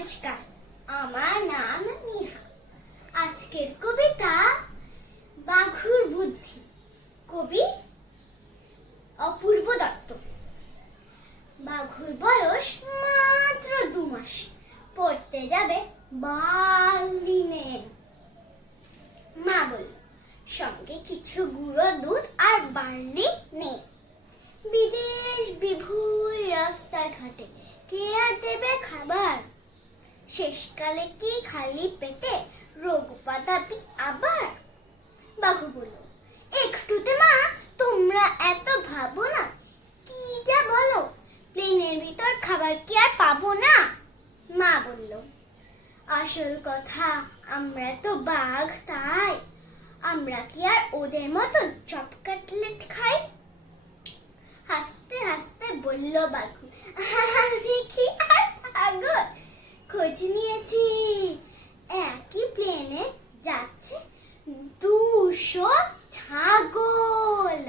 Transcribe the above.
নমস্কার, আমার নাম নিহা। আজকের কবিতা বাঘুর বুদ্ধি, কবি অপূর্ব দত্ত। বাঘুর বয়স মাত্র 2 মাস, পড়তে যাবে বার্লিনে। মা বলল, সঙ্গে কিছু গুঁড়ো দুধ আর বার্লি নেই। বিদেশ বিভুঁই রাস্তাঘাটে কে আর দেবে খাবার? শেষকালে কি খালি পেটে রোগ পাতাবি আবার? বাঘু বলল, একটুতে মা তোমরা এত ভাবো না, কি যা বলো, প্লেনের ভিতর খাবার কি আর পাবো না? মা বলল, আসল কথা আমরা তো বাঘ, তাই আমরা কি আর ওদের মতো চপ কাটলেট খাই? হাসতে হাসতে বলল বাঘু, আমি কি আর পাগল? খোঁজ নিয়েছি, একই প্লেনে যাচ্ছে 200 ছাগল।